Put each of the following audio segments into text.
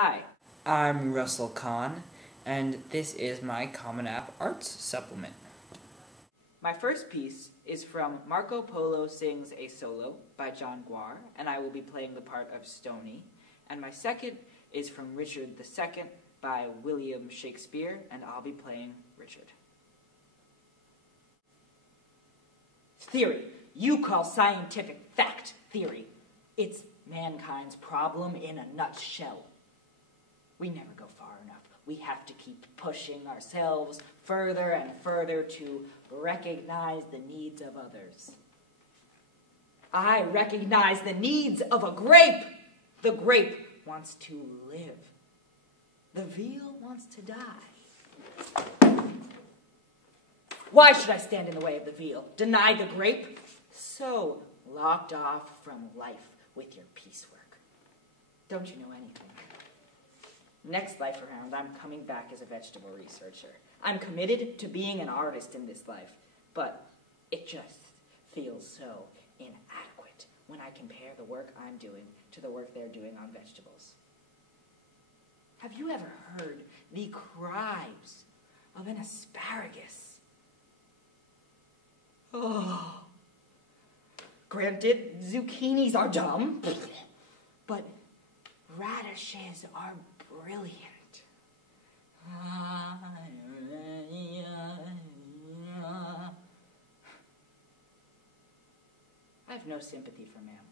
Hi, I'm Russell Kahn, and this is my Common App Arts Supplement. my first piece is from Marco Polo Sings a Solo by John Gaure, and I will be playing the part of Stony. And my second is from Richard II by William Shakespeare, and I'll be playing Richard. Theory. You call scientific fact theory. It's mankind's problem in a nutshell. We never go far enough. We have to keep pushing ourselves further and further to recognize the needs of others. I recognize the needs of a grape. The grape wants to live. The veal wants to die. Why should I stand in the way of the veal? Deny the grape? So locked off from life with your piecework. Don't you know anything? Next life around, I'm coming back as a vegetable researcher. I'm committed to being an artist in this life, but it just feels so inadequate when I compare the work I'm doing to the work they're doing on vegetables. Have you ever heard the cries of an asparagus? Oh. Granted, zucchinis are dumb, but radishes are brilliant. I have no sympathy for mammals.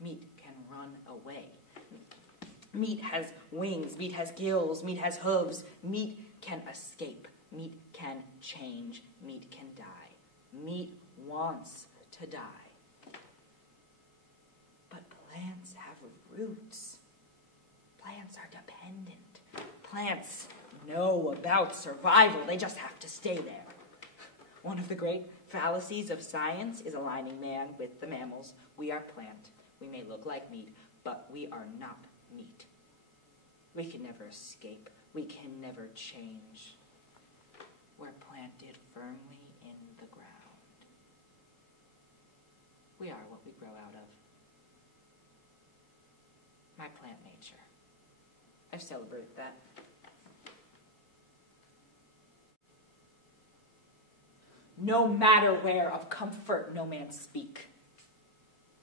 Meat can run away. Meat has wings, meat has gills, meat has hooves. Meat can escape, meat can change, meat can die. Meat wants to die. But plants have roots. Plants are dependent. Plants know about survival. They just have to stay there. One of the great fallacies of science is aligning man with the mammals. We are plant. We may look like meat, but we are not meat. We can never escape. We can never change. We're planted firmly in the ground. We are what we grow out of. My plant nature. I celebrate that. No matter where of comfort no man speak.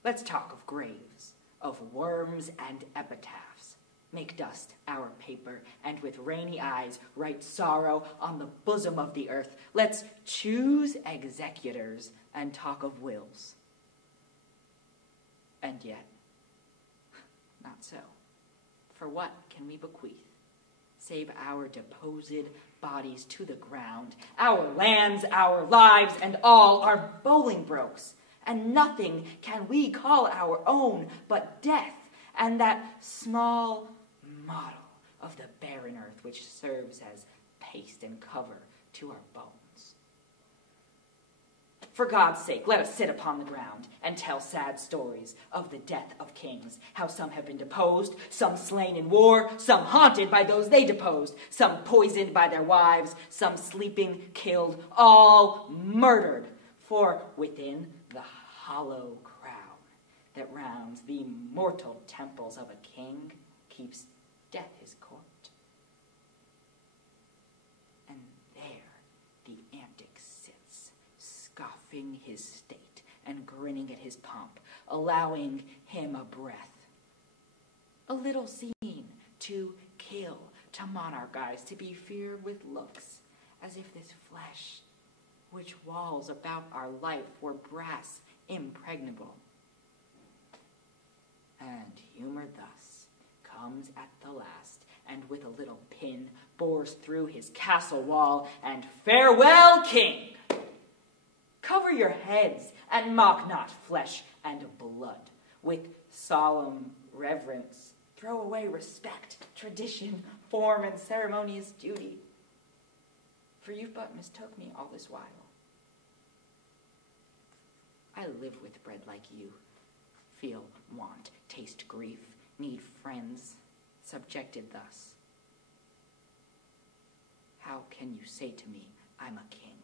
Let's talk of graves, of worms and epitaphs. Make dust our paper, and with rainy eyes write sorrow on the bosom of the earth. Let's choose executors and talk of wills. And yet, not so. For what can we bequeath, save our deposed bodies to the ground, our lands, our lives, and all our Bolingbroke's, and nothing can we call our own but death, and that small model of the barren earth which serves as paste and cover to our bones. For God's sake, let us sit upon the ground and tell sad stories of the death of kings, how some have been deposed, some slain in war, some haunted by those they deposed, some poisoned by their wives, some sleeping, killed, all murdered. For within the hollow crown that rounds the mortal temples of a king keeps death his court. And there the antic sits, scoffing his state and grinning at his pomp, allowing him a breath. A little scene to kill, to monarchize, to be feared with looks, as if this flesh, which walls about our life, were brass impregnable. And humor thus comes at the last, and with a little pin bores through his castle wall, and farewell, king! Cover your heads, and mock not flesh and blood. With solemn reverence, throw away respect, tradition, form, and ceremonious duty. For you've but mistook me all this while. I live with bread like you, feel want, taste grief, need friends, subjected thus. How can you say to me, I'm a king?